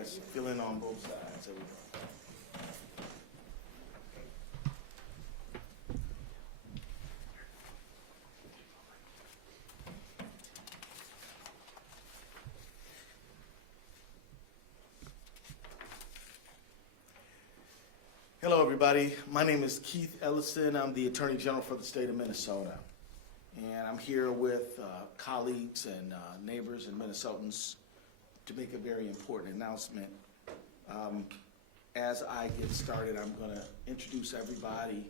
guys fill in on both sides. There we go. Hello, everybody. My name is Keith Ellison. I'm the Attorney General for the state of Minnesota. And I'm here with colleagues and neighbors and Minnesotans to make a very important announcement. As I get started, I'm going to introduce everybody,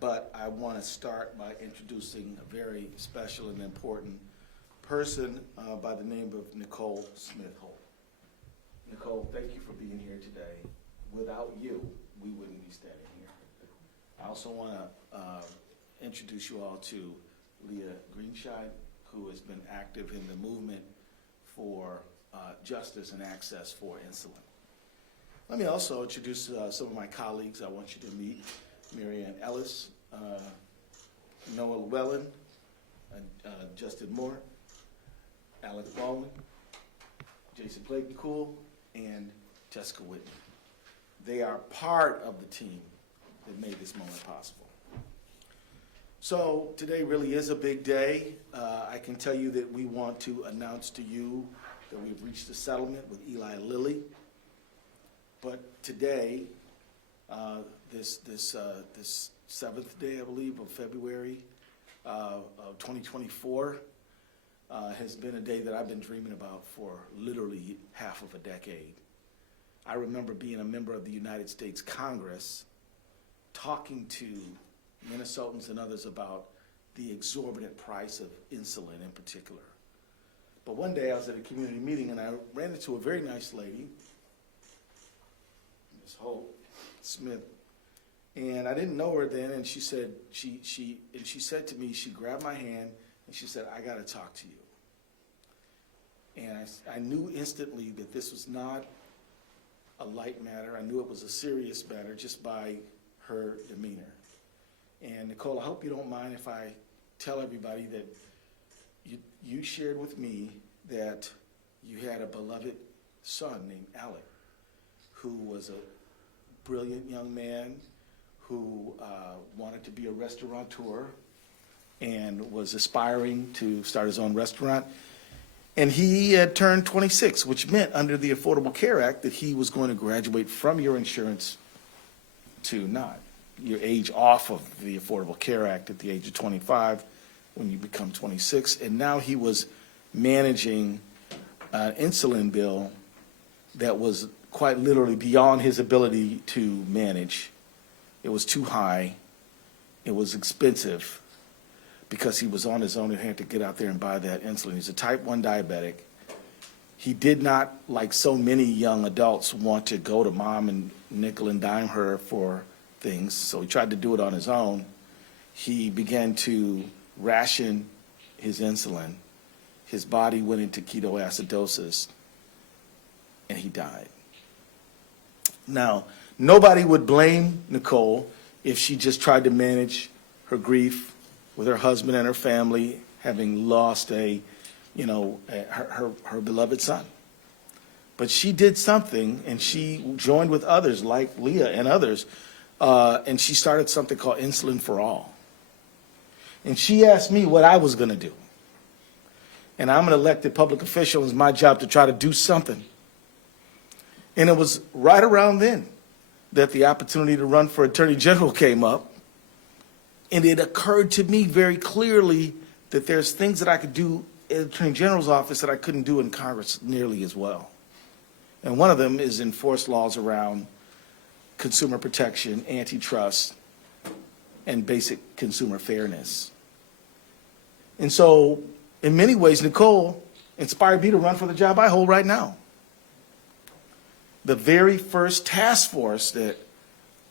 but I want to start by introducing a very special and important person by the name of Nicole Smith-Holt. Nicole, thank you for being here today. Without you, we wouldn't be standing here. I also want to introduce you all to Leah Greenscheid, who has been active in the movement for justice and access for insulin. Let me also introduce some of my colleagues I want you to meet. Marianne Ellis, Noah Llewellyn, Justin Moore, Alex Baldwin, Jason Blake-Cool, and Jessica Whitney. They are part of the team that made this moment possible. So today really is a big day. I can tell you that we want to announce to you that we've reached a settlement with Eli Lilly. But today, this seventh day, I believe, of February of 2024, has been a day that I've been dreaming about for literally half of a decade. I remember being a member of the United States Congress, talking to Minnesotans and others about the exorbitant price of insulin in particular. But one day I was at a community meeting and I ran into a very nice lady, Ms. Holt Smith, and I didn't know her then, and she said, she said to me, she grabbed my hand and she said, "I gotta talk to you." And I knew instantly that this was not a light matter. I knew it was a serious matter just by her demeanor. And Nicole, I hope you don't mind if I tell everybody that you shared with me that you had a beloved son named Alec, who was a brilliant young man who wanted to be a restaurateur and was aspiring to start his own restaurant. And he had turned 26, which meant under the Affordable Care Act that he was going to graduate from your insurance to not. Your age off of the Affordable Care Act at the age of 25 when you become 26. And now he was managing an insulin bill that was quite literally beyond his ability to manage. It was too high. It was expensive, because he was on his own and had to get out there and buy that insulin. He's a type 1 diabetic. He did not, like so many young adults, want to go to mom and nickel and dime her for things, so he tried to do it on his own. He began to ration his insulin. His body went into ketoacidosis, and he died. Now, nobody would blame Nicole if she just tried to manage her grief with her husband and her family, having lost her beloved son. But she did something, and she joined with others like Leah and others, and she started something called Insulin for All. And she asked me what I was going to do. And I'm an elected public official, and it's my job to try to do something. And it was right around then that the opportunity to run for Attorney General came up. And it occurred to me very clearly that there's things that I could do in the Attorney General's office that I couldn't do in Congress nearly as well. And one of them is enforce laws around consumer protection, antitrust, and basic consumer fairness. And so, in many ways, Nicole inspired me to run for the job I hold right now. The very first task force that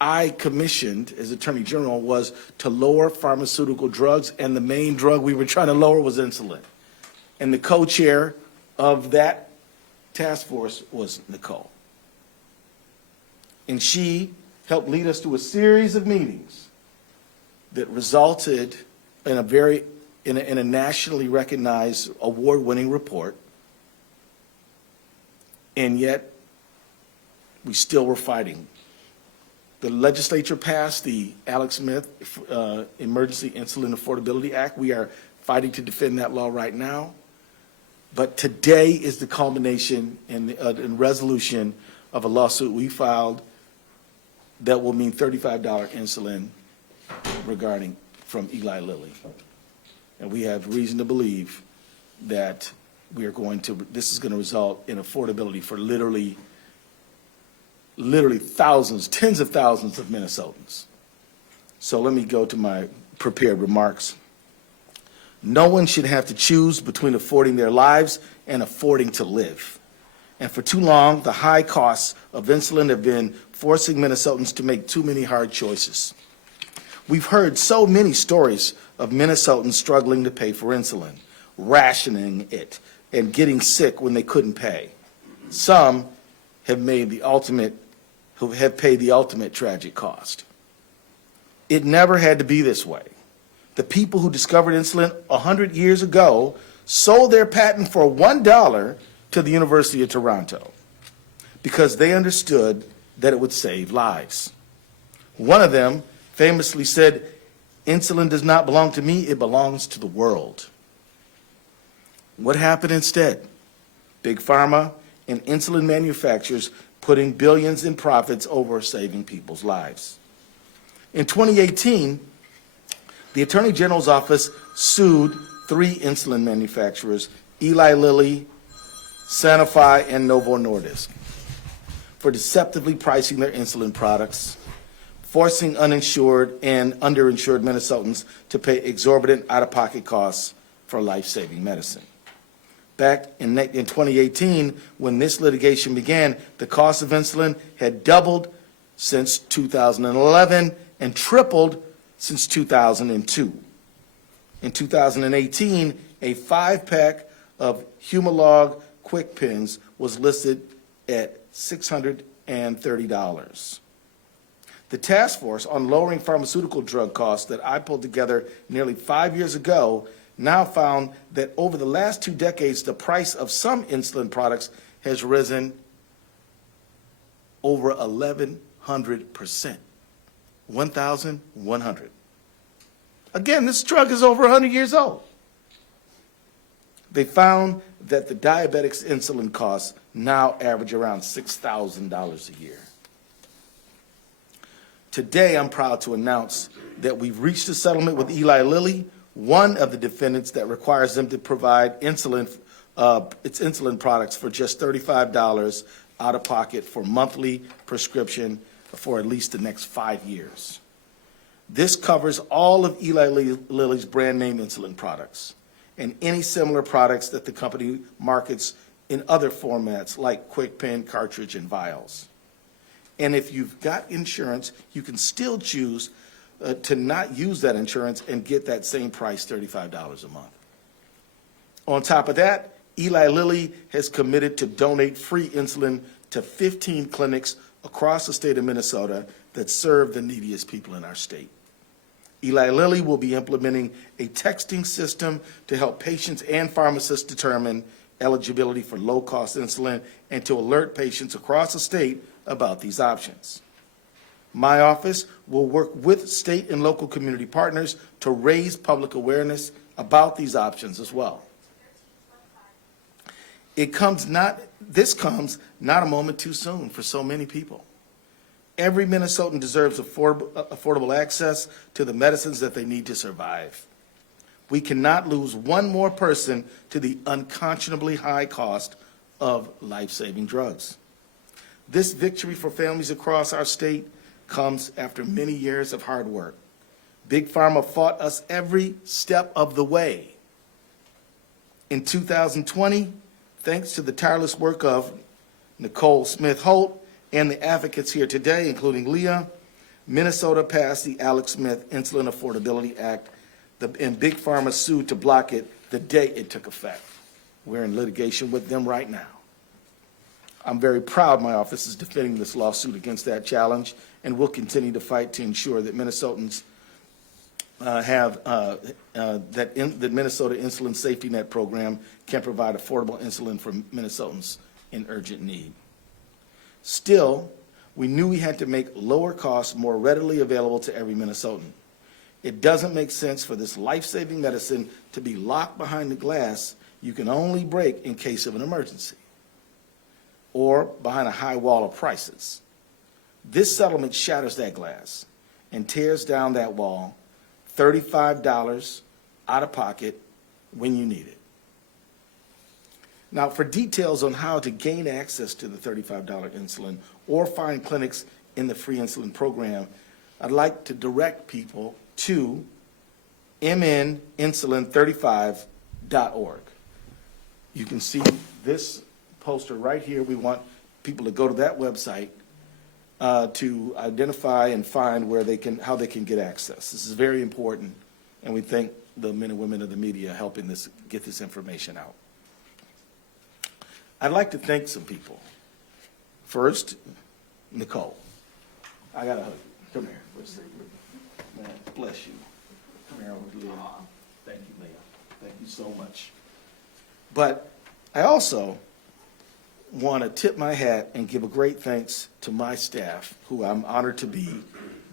I commissioned as Attorney General was to lower pharmaceutical drugs, and the main drug we were trying to lower was insulin. And the co-chair of that task force was Nicole. And she helped lead us through a series of meetings that resulted in a nationally recognized award-winning report and yet we still were fighting. The legislature passed the Alex Smith Emergency Insulin Affordability Act. We are fighting to defend that law right now. But today is the culmination and resolution of a lawsuit we filed that will mean $35 insulin from Eli Lilly. And we have reason to believe that this is going to result in affordability for literally thousands, tens of thousands of Minnesotans. So let me go to my prepared remarks. No one should have to choose between affording their lives and affording to live. And for too long, the high costs of insulin have been forcing Minnesotans to make too many hard choices. We've heard so many stories of Minnesotans struggling to pay for insulin, rationing it, and getting sick when they couldn't pay. Some have paid the ultimate tragic cost. It never had to be this way. The people who discovered insulin 100 years ago sold their patent for $1 to the University of Toronto because they understood that it would save lives. One of them famously said, "Insulin does not belong to me, it belongs to the world." What happened instead? Big Pharma and insulin manufacturers putting billions in profits over saving people's lives. In 2018, the Attorney General's office sued 3 insulin manufacturers, Eli Lilly, Sanofi, and Novo Nordisk, for deceptively pricing their insulin products, forcing uninsured and underinsured Minnesotans to pay exorbitant out-of-pocket costs for life-saving medicine. Back in 2018, when this litigation began, the cost of insulin had doubled since 2011 and tripled since 2002. In 2018, a 5-pack of Humalog Quick Pens was listed at $630. The task force on lowering pharmaceutical drug costs that I pulled together nearly 5 years ago now found that over the last 2 decades, the price of some insulin products has risen over 1,100%. 1,100. Again, this drug is over 100 years old. They found that the diabetics' insulin costs now average around $6,000 a year. Today, I'm proud to announce that we've reached a settlement with Eli Lilly, one of the defendants that requires them to provide its insulin products for just $35 out of pocket for monthly prescription for at least the next 5 years. This covers all of Eli Lilly's brand name insulin products and any similar products that the company markets in other formats like KwikPen, cartridge, and vials. And if you've got insurance, you can still choose to not use that insurance and get that same price, $35 a month. On top of that, Eli Lilly has committed to donate free insulin to 15 clinics across the state of Minnesota that serve the neediest people in our state. Eli Lilly will be implementing a texting system to help patients and pharmacists determine eligibility for low-cost insulin and to alert patients across the state about these options. My office will work with state and local community partners to raise public awareness about these options as well. This comes not a moment too soon for so many people. Every Minnesotan deserves affordable access to the medicines that they need to survive. We cannot lose one more person to the unconscionably high cost of life-saving drugs. This victory for families across our state comes after many years of hard work. Big Pharma fought us every step of the way. In 2020, thanks to the tireless work of Nicole Smith-Holt and the advocates here today, including Leah, Minnesota passed the Alex Smith Insulin Affordability Act, and Big Pharma sued to block it the day it took effect. We're in litigation with them right now. I'm very proud my office is defending this lawsuit against that challenge, and we'll continue to fight to ensure that Minnesotans the Minnesota Insulin Safety Net program can provide affordable insulin for Minnesotans in urgent need. Still, we knew we had to make lower costs more readily available to every Minnesotan. It doesn't make sense for this life-saving medicine to be locked behind the glass you can only break in case of an emergency, or behind a high wall of prices. This settlement shatters that glass and tears down that wall, $35 out of pocket when you need it. Now, for details on how to gain access to the $35 insulin or find clinics in the free insulin program, I'd like to direct people to mninsulin35.org. You can see this poster right here. We want people to go to that website to identify and find how they can get access. This is very important, and we thank the men and women of the media helping get this information out. I'd like to thank some people. First, Nicole. I got to hug you. Come here for a second. Man, bless you. Come here over to Leah. Thank you, Leah. Thank you so much. But I also want to tip my hat and give a great thanks to my staff, who I'm honored to be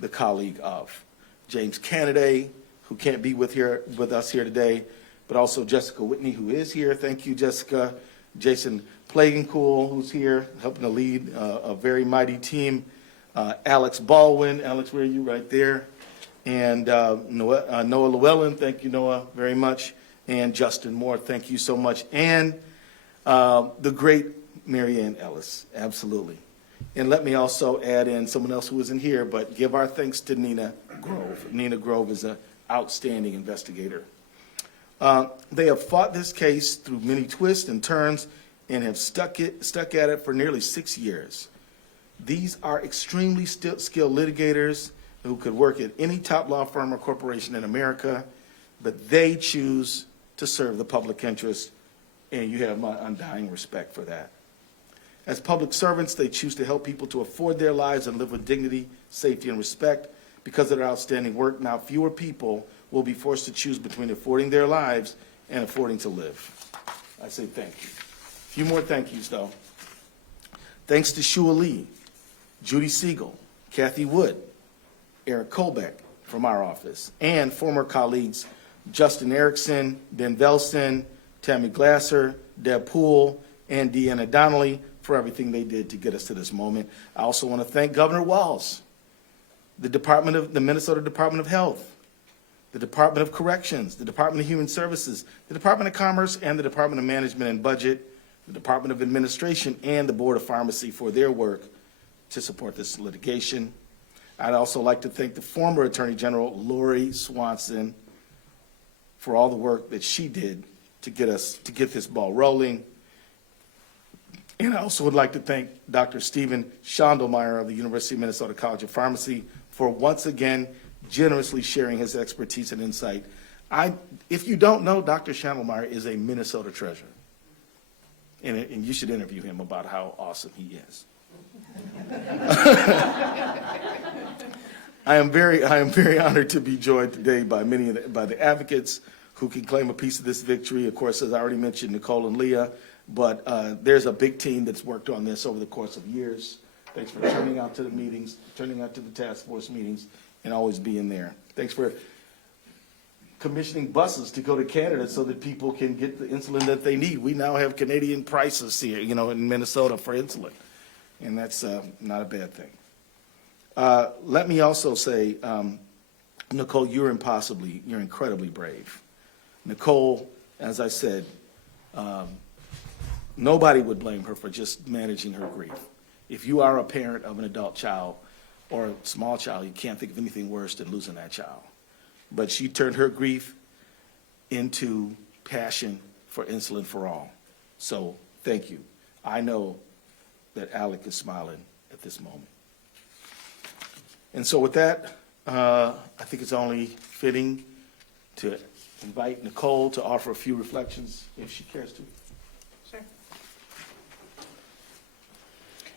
the colleague of. James Cannaday, who can't be with us here today, but also Jessica Whitney, who is here. Thank you, Jessica. Jason Plagencool, who's here, helping to lead a very mighty team. Alex Baldwin. Alex, where are you? Right there. And Noah Llewellyn. Thank you, Noah, very much. And Justin Moore, thank you so much. And the great Marianne Ellis, absolutely. And let me also add in someone else who isn't here, but give our thanks to Nina Grove. Nina Grove is an outstanding investigator. They have fought this case through many twists and turns and have stuck at it for nearly 6 years. These are extremely skilled litigators who could work at any top law firm or corporation in America, but they choose to serve the public interest, and you have my undying respect for that. As public servants, they choose to help people to afford their lives and live with dignity, safety, and respect. Because of their outstanding work, now fewer people will be forced to choose between affording their lives and affording to live. I say thank you. A few more thank yous, though. Thanks to Shua Lee, Judy Siegel, Kathy Wood, Eric Kolbeck from our office, and former colleagues Justin Erickson, Ben Velson, Tammy Glasser, Deb Poole, and Deanna Donnelly for everything they did to get us to this moment. I also want to thank Governor Walz, the Minnesota Department of Health, the Department of Corrections, the Department of Human Services, the Department of Commerce, and the Department of Management and Budget, the Department of Administration, and the Board of Pharmacy for their work to support this litigation. I'd also like to thank the former Attorney General, Lori Swanson, for all the work that she did to get this ball rolling. And I also would like to thank Dr. Stephen Schondelmeyer of the University of Minnesota College of Pharmacy for once again generously sharing his expertise and insight. If you don't know, Dr. Schondelmeyer is a Minnesota treasure. And you should interview him about how awesome he is. I am very honored to be joined today by by the advocates who can claim a piece of this victory. Of course, as I already mentioned, Nicole and Leah, but there's a big team that's worked on this over the course of years. Thanks for turning out to the meetings, turning out to the task force meetings, and always being there. Thanks for commissioning buses to go to Canada so that people can get the insulin that they need. We now have Canadian prices here, in Minnesota for insulin, and that's not a bad thing. Let me also say, Nicole, you're incredibly brave. Nicole, as I said, nobody would blame her for just managing her grief. If you are a parent of an adult child or a small child, you can't think of anything worse than losing that child. But she turned her grief into passion for insulin for all. So thank you. I know that Alec is smiling at this moment. And so with that, I think it's only fitting to invite Nicole to offer a few reflections, if she cares to. Sure.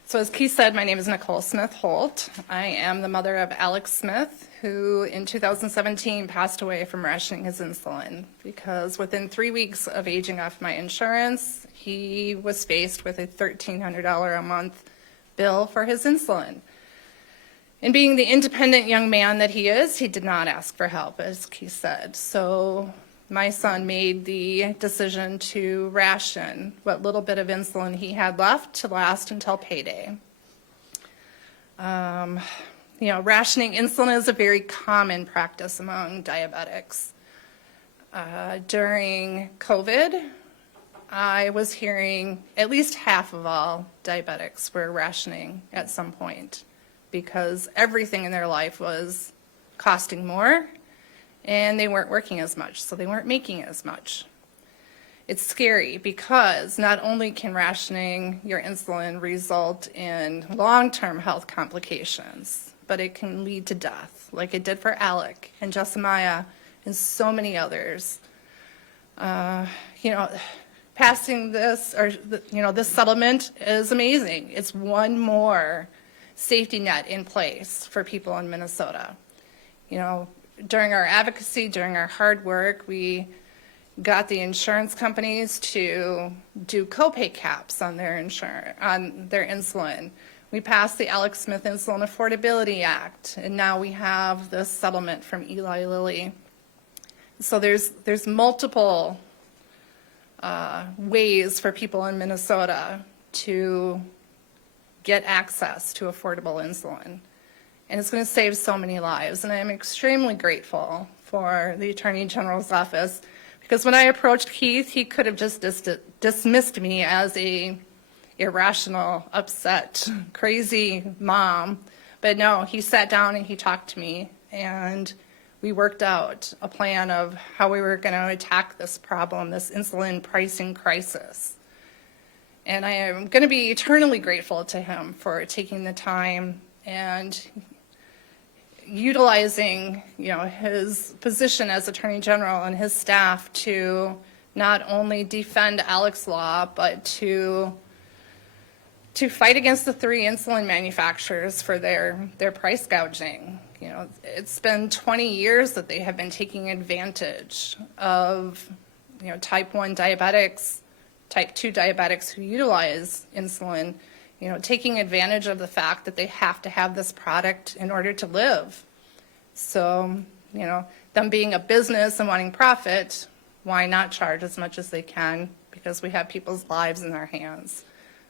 So as Keith said, my name is Nicole Smith-Holt. I am the mother of Alex Smith, who in 2017 passed away from rationing his insulin because within 3 weeks of aging off my insurance, he was faced with a $1,300 a month bill for his insulin. And being the independent young man that he is, he did not ask for help, as Keith said. So my son made the decision to ration what little bit of insulin he had left to last until payday. Rationing insulin is a very common practice among diabetics. During COVID, I was hearing at least half of all diabetics were rationing at some point because everything in their life was costing more and they weren't working as much, so they weren't making as much. It's scary because not only can rationing your insulin result in long-term health complications, but it can lead to death, like it did for Alec and Jessamaya and so many others. Passing this, this settlement is amazing. It's one more safety net in place for people in Minnesota. During our advocacy, during our hard work, we got the insurance companies to do copay caps on their insulin. We passed the Alex Smith Insulin Affordability Act, and now we have this settlement from Eli Lilly. So there's multiple ways for people in Minnesota to get access to affordable insulin. And it's going to save so many lives. And I'm extremely grateful for the Attorney General's office because when I approached Keith, he could have just dismissed me as a irrational, upset, crazy mom. But no, he sat down and he talked to me, and we worked out a plan of how we were going to attack this problem, this insulin pricing crisis. And I am going to be eternally grateful to him for taking the time and utilizing, his position as Attorney General and his staff to not only defend Alec's law, but to fight against the 3 insulin manufacturers for their price gouging. It's been 20 years that they have been taking advantage of, type 1 diabetics, type 2 diabetics who utilize insulin, taking advantage of the fact that they have to have this product in order to live. So, them being a business and wanting profit, why not charge as much as they can? Because we have people's lives in our hands.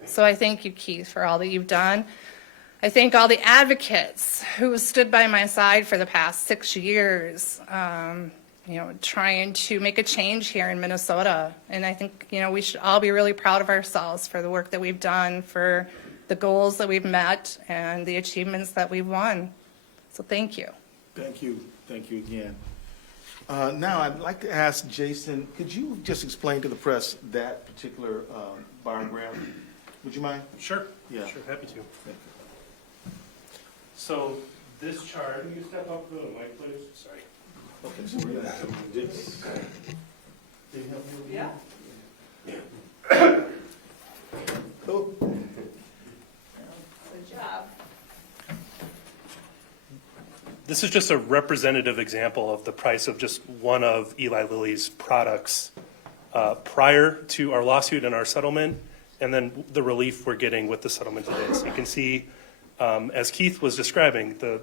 So I thank you, Keith, for all that you've done. I thank all the advocates who stood by my side for the past 6 years, trying to make a change here in Minnesota. And I think, we should all be really proud of ourselves for the work that we've done, for the goals that we've met, and the achievements that we've won. So thank you. Thank you. Thank you again. Now, I'd like to ask Jason, could you just explain to the press that particular bar graph? Would you mind? Sure. Yeah. Sure, happy to. Thank you. So this chart, can you step up to the mic, please? Sorry. Okay, so we're gonna do this. Did he help you? Yeah. Cool. Good job. This is just a representative example of the price of just one of Eli Lilly's products prior to our lawsuit and our settlement, and then the relief we're getting with the settlement today. So you can see, as Keith was describing, the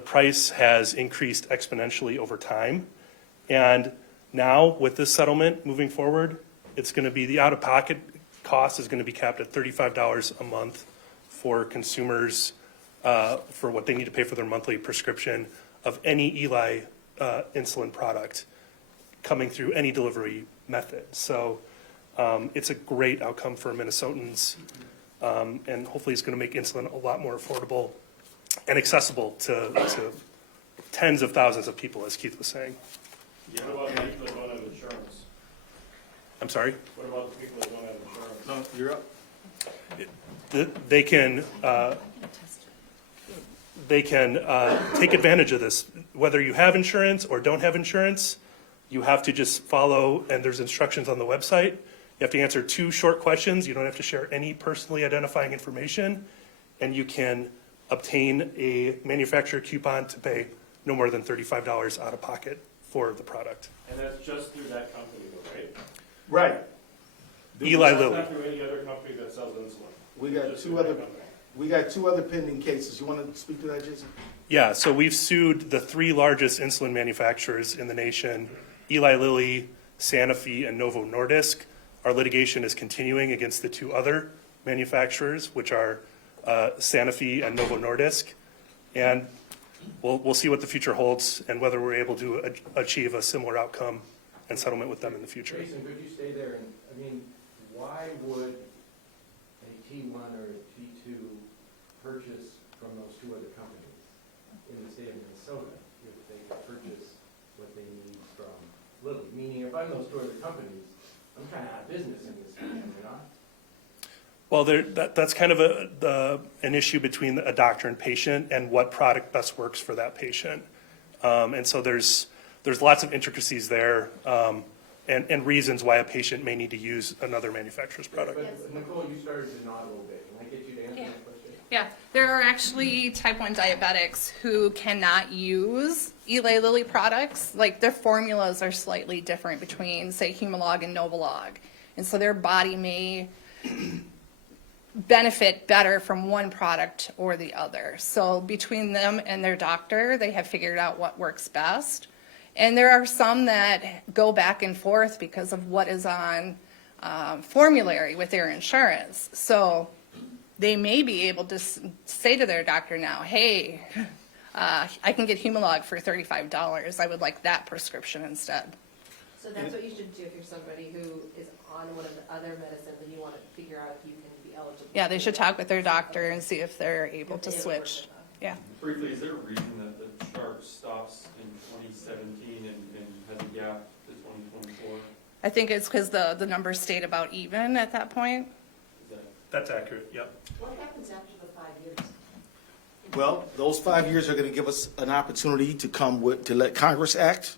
price has increased exponentially over time. And now with this settlement moving forward, it's going to be the out-of-pocket cost is going to be capped at $35 a month for consumers for what they need to pay for their monthly prescription of any Eli insulin product coming through any delivery method. So it's a great outcome for Minnesotans, and hopefully it's going to make insulin a lot more affordable and accessible to tens of thousands of people, as Keith was saying. Yeah. What about people that don't have insurance? I'm sorry? What about the people that don't have insurance? No, you're up. They can take advantage of this. Whether you have insurance or don't have insurance, you have to just follow, and there's instructions on the website. You have to answer 2 short questions. You don't have to share any personally identifying information, and you can obtain a manufacturer coupon to pay no more than $35 out of pocket for the product. And that's just through that company, though, right? Right. Eli That's Lilly. not through any other company that sells insulin. We got Just two through other, that company. we got two other pending cases. You want to speak to that, Jason? Yeah, so we've sued the 3 largest insulin manufacturers in the nation, Eli Lilly, Sanofi, and Novo Nordisk. Our litigation is continuing against the 2 other manufacturers, which are Sanofi and Novo Nordisk. And we'll see what the future holds and whether we're able to achieve a similar outcome and settlement with them in the future. Jason, could you stay there? And I mean, why would a T1 or a T2 purchase from those 2 other companies in the state of Minnesota if they could purchase what they need from Lilly? Meaning, if I'm those 2 other companies, I'm kind of out of business in this country, you know? Well, that's kind of an issue between a doctor and patient and what product best works for that patient. And so there's lots of intricacies there and reasons why a patient may need to use another manufacturer's product. But Nicole, you started to nod a little bit. Can I get you to answer that question? Yeah, there are actually type 1 diabetics who cannot use Eli Lilly products. Like their formulas are slightly different between, say, Humalog and Novolog. And so their body may benefit better from one product or the other. So between them and their doctor, they have figured out what works best. And there are some that go back and forth because of what is on formulary with their insurance. So they may be able to say to their doctor now, hey, I can get Humalog for $35. I would like that prescription instead. So that's what you should do if you're somebody who is on one of the other medicines and you want to figure out if you can be eligible. Yeah, they should talk with their doctor and see if they're able to switch. Yeah. Briefly, is there a reason that the chart stops in 2017 and has a gap to 2024? I think it's because the numbers stayed about even at that point. Is that? That's accurate, yep. What happens after the 5 years? Well, those 5 years are going to give us an opportunity to to let Congress act.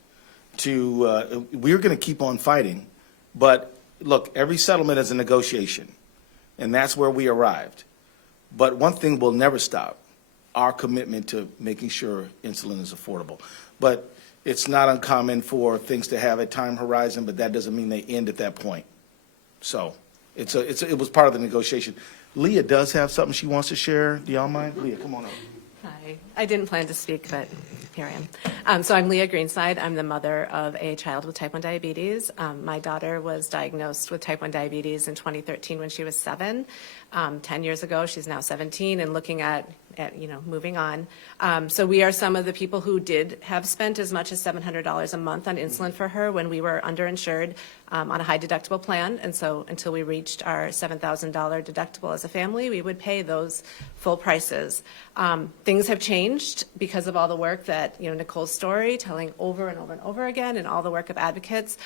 We're going to keep on fighting, but look, every settlement is a negotiation, and that's where we arrived. But one thing will never stop: our commitment to making sure insulin is affordable. But it's not uncommon for things to have a time horizon, but that doesn't mean they end at that point. So it was part of the negotiation. Leah does have something she wants to share. Do y'all mind? Leah, come on up. Hi. I didn't plan to speak, but here I am. So I'm Leah Greenside. I'm the mother of a child with type 1 diabetes. My daughter was diagnosed with type 1 diabetes in 2013 when she was 7. 10 years ago, she's now 17 and looking at moving on. So we are some of the people who did have spent as much as $700 a month on insulin for her when we were underinsured on a high deductible plan. And so until we reached our $7,000 deductible as a family, we would pay those full prices. Things have changed because of all the work that, Nicole's story, telling over and over and over again, and all the work of advocates.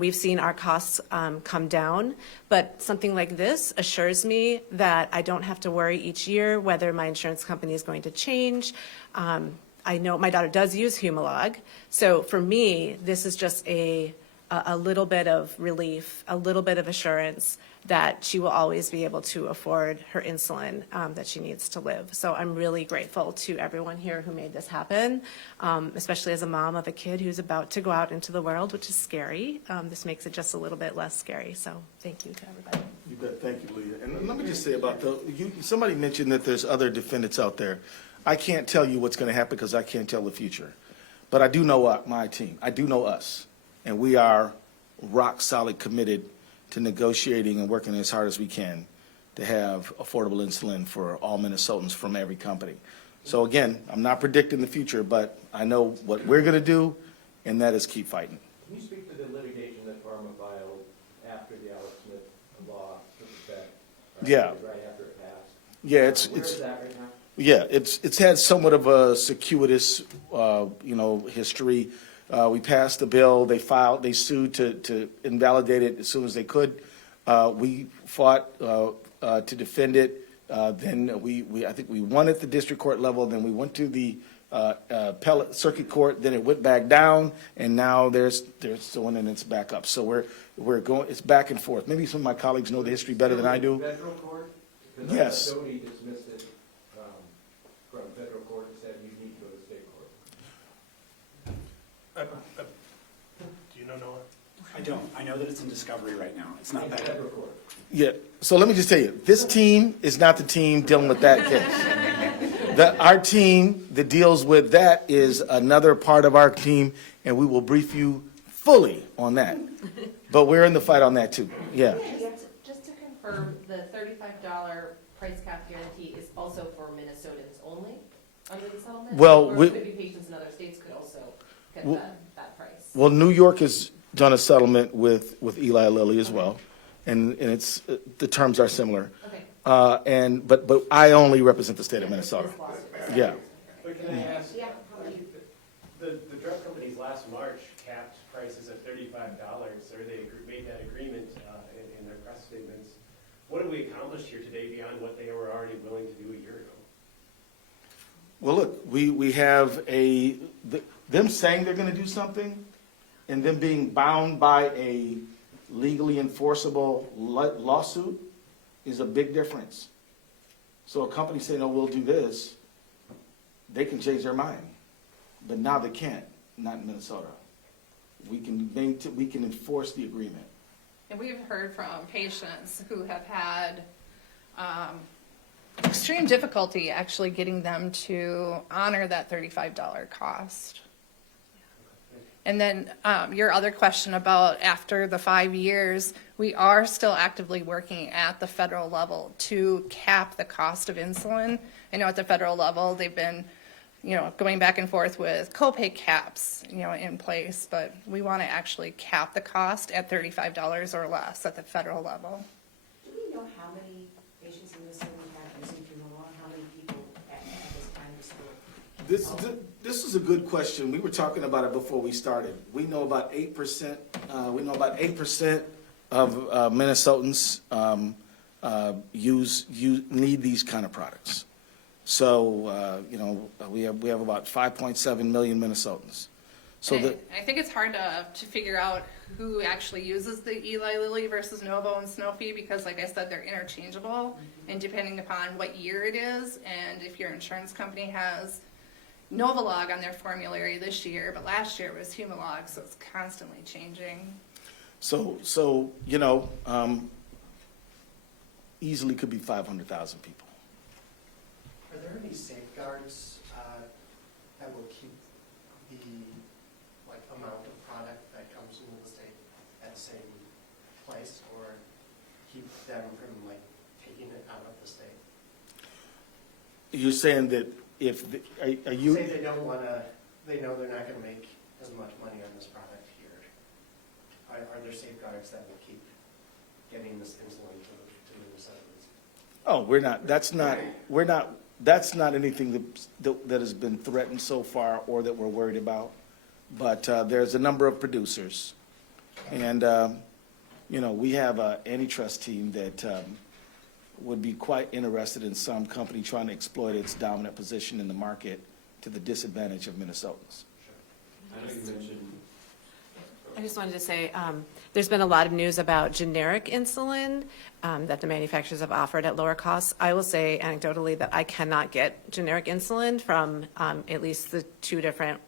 We've seen our costs come down, but something like this assures me that I don't have to worry each year whether my insurance company is going to change. I know my daughter does use Humalog, so for me, this is just a little bit of relief, a little bit of assurance that she will always be able to afford her insulin that she needs to live. So I'm really grateful to everyone here who made this happen, especially as a mom of a kid who's about to go out into the world, which is scary. This makes it just a little bit less scary. So thank you to everybody. You bet. Thank you, Leah. And let me just say about somebody mentioned that there's other defendants out there. I can't tell you what's going to happen because I can't tell the future. But I do know my team. I do know us. And we are rock solid committed to negotiating and working as hard as we can to have affordable insulin for all Minnesotans from every company. So again, I'm not predicting the future, but I know what we're going to do, and that is keep fighting. Can you speak to the litigation that Pharma filed after the Alex Smith law took effect? Yeah. Right after it passed? Yeah, Where it's is that right now? yeah, it's had somewhat of a circuitous history. We passed the bill. They sued to invalidate it as soon as they could. We fought to defend it. Then I think we won at the district court level. Then we went to the appellate circuit court. Then it went back down, and now they're suing and it's back up. So we're going. It's back and forth. Maybe some of my colleagues know the history better than I do. Federal court? Because Yes. Doty dismissed it from federal court and said you need to go to state I don't. I know that it's in discovery right now. It's not that. Yeah, so let me just tell you, this team is not the team dealing with that case. Our team that deals with that is another part of our team, and we will brief you fully on that. But we're in the fight on that too, yeah. Just to confirm, the $35 price cap guarantee is also for Minnesotans only under the settlement? Well, Or we- could be patients in other states could also get Well- that price? Well, New York has done a settlement with Eli Lilly as well, and it's, the terms are similar. Okay. But I only represent the state of Minnesota. This lawsuit. Yeah. But can I ask, Yeah. the drug companies last March capped prices at $35, or they made that agreement in their press statements. What have we accomplished here today beyond what they were already willing to do a year ago? Well, look, we have them saying they're going to do something, and them being bound by a legally enforceable lawsuit is a big difference. So a company saying, "Oh, we'll do this," they can change their mind, but now they can't. Not in Minnesota. We can enforce the agreement. And we've heard from patients who have had extreme difficulty actually getting them to honor that $35 cost. And then your other question about after the 5 years, we are still actively working at the federal level to cap the cost of insulin. I know at the federal level, they've been, going back and forth with copay caps, in place, but we want to actually cap the cost at $35 or less at the federal level. Do we know how many patients in Minnesota have using Humulon? How many people at this time are still? This is a good question. We were talking about it before we started. We know about 8%. We know about 8% of Minnesotans need these kind of products. So we have about 5.7 million Minnesotans. So I think it's hard to figure out who actually uses the Eli Lilly versus Novo and Sanofi because, like I said, they're interchangeable, and depending upon what year it is, and if your insurance company has Novolog on their formulary this year, but last year it was Humalog, so it's constantly changing. So easily could be 500,000 people. Are there any safeguards that will keep the amount of product that comes into the state at the same place, or keep them from taking it out of the state? You're saying that are you? Say they don't want to, they know they're not going to make as much money on this product here. Are there safeguards that will keep getting this insulin to the Minnesotans? Oh, that's not anything that has been threatened so far or that we're worried about. But there's a number of producers, and we have an antitrust team that would be quite interested in some company trying to exploit its dominant position in the market to the disadvantage of Minnesotans. I know you mentioned. I just wanted to say, there's been a lot of news about generic insulin that the manufacturers have offered at lower costs. I will say anecdotally that I cannot get generic insulin from at least the 2 different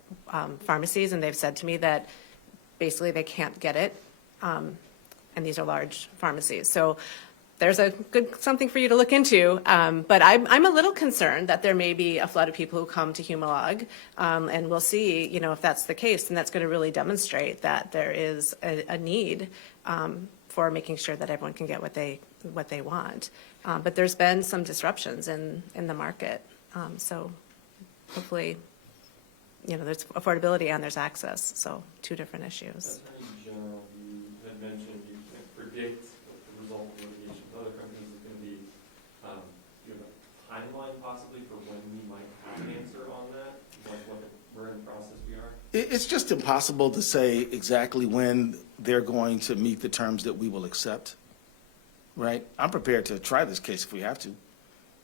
pharmacies, and they've said to me that basically they can't get it, and these are large pharmacies. So there's something for you to look into, but I'm a little concerned that there may be a flood of people who come to Humalog, and we'll see, if that's the case, and that's going to really demonstrate that there is a need for making sure that everyone can get what they want. But there's been some disruptions in the market, so hopefully, there's affordability and there's access, so 2 different issues. Attorney General, you had mentioned you can predict what the result of litigation with other companies is going to be. Do you have a timeline possibly for when we might have an answer on that? Where in the process we are? It's just impossible to say exactly when they're going to meet the terms that we will accept, right? I'm prepared to try this case if we have to,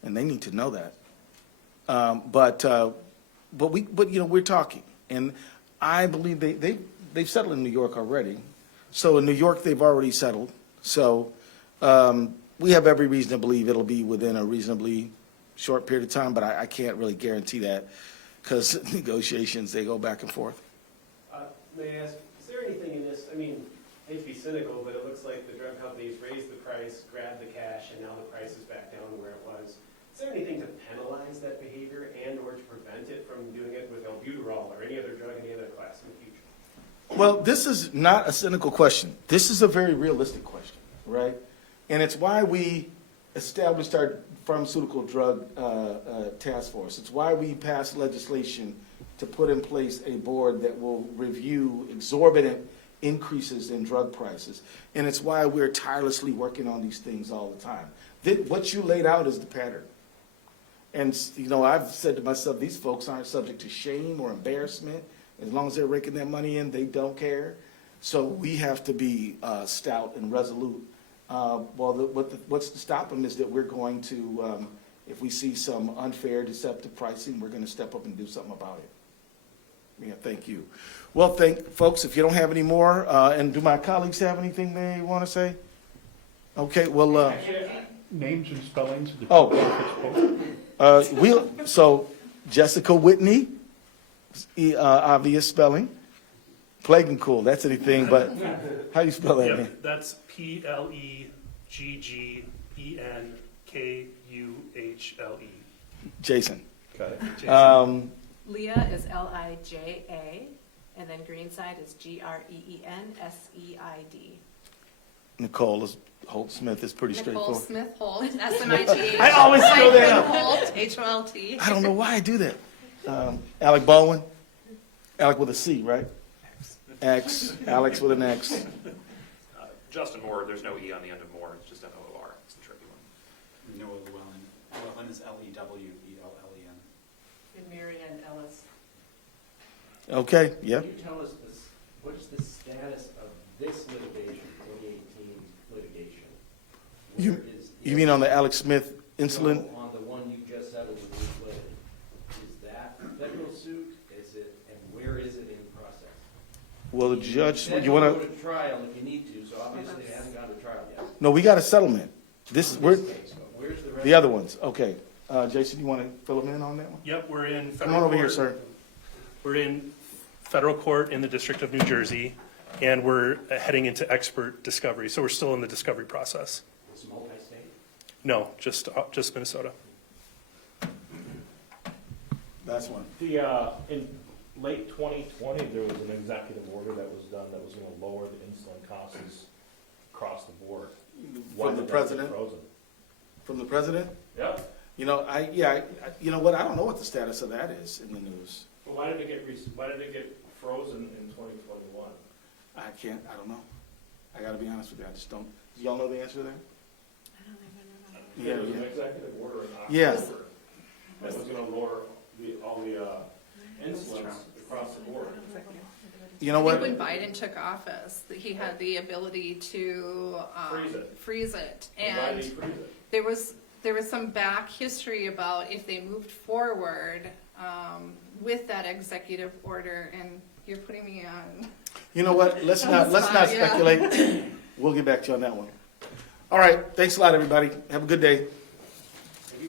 and they need to know that. But we're talking, and I believe they've settled in New York already. So in New York, they've already settled. So we have every reason to believe it'll be within a reasonably short period of time, but I can't really guarantee that because negotiations, they go back and forth. May I ask, is there anything in this, they've cynical, but it looks like the drug companies raised the price, grabbed the cash, and now the price is back down where it was. Is there anything to penalize that behavior and/or to prevent it from doing it with albuterol or any other drug, any other class in the future? Well, this is not a cynical question. This is a very realistic question, right? And it's why we established our pharmaceutical drug task force. It's why we passed legislation to put in place a board that will review exorbitant increases in drug prices. And it's why we're tirelessly working on these things all the time. What you laid out is the pattern. And, you know, I've said to myself, these folks aren't subject to shame or embarrassment. As long as they're raking their money in, they don't care. So we have to be stout and resolute. What's to stop them is that we're going to, if we see some unfair, deceptive pricing, we're going to step up and do something about it. Yeah, thank you. Well, folks, if you don't have any more, and do my colleagues have anything they want to say? Okay, well, Names and spellings of the Oh. folks. So Jessica Whitney, obvious spelling. Plaguing cool, that's anything, but how do you spell that, man? Yep, that's PLEGGENKUHLE. Jason. Got it. Jason. Leah is Lija, and then Greenside is GREENSEID. Nicole Smith is pretty Nicole straightforward. Smith-Holt, S-M-I-T-H. I always screw that up. Holt, H-O-L-T. I don't know why I do that. Alec Baldwin, Alec with a C, right? X, Alex with an X. Justin Moore, there's no E on the end of Moore, it's just M-O-O-R, it's the tricky one. Noah Llewellyn. Llewellyn is Lewellen. And Mary Ann Ellis. Okay, yep. Can you tell us what is the status of this litigation, 2018 litigation? You- Where is You mean on the Alex Smith insulin? No, on the one you just settled with Ruth Lilly. Is that a federal suit? Is it, and where is it in process? Well, the judge, Then you want go to, to trial if you need to, so obviously it hasn't gone to trial yet. no, we got a settlement. We're, This case, but where's the rest? the other ones, okay. Jason, you want to fill them in on that one? Yep, we're in Come federal on court. over here, sir. We're in federal court in the District of New Jersey, and we're heading into expert discovery. So we're still in the discovery process. It's multi-state? No, just Minnesota. That's one. In late 2020, there was an executive order that was done that was going to lower the insulin costs across the board. Why From the did that get president? frozen? From the president? Yeah. You know, you know what, I don't know what the status of that is in the news. But why did it get frozen in 2021? I don't know. I gotta be honest with you, I just don't, do y'all know the answer to that? There was an executive order in October. Yeah. That was going to lower all the insulins across the board. You know I what? think when Biden took office, that he had the ability to freeze it. Why And did he freeze it? there was some back history about if they moved forward with that executive order, and you're putting me on. You know what, let's not Yeah. speculate. We'll get back to you on that one. All right, thanks a lot, everybody. Have a good day.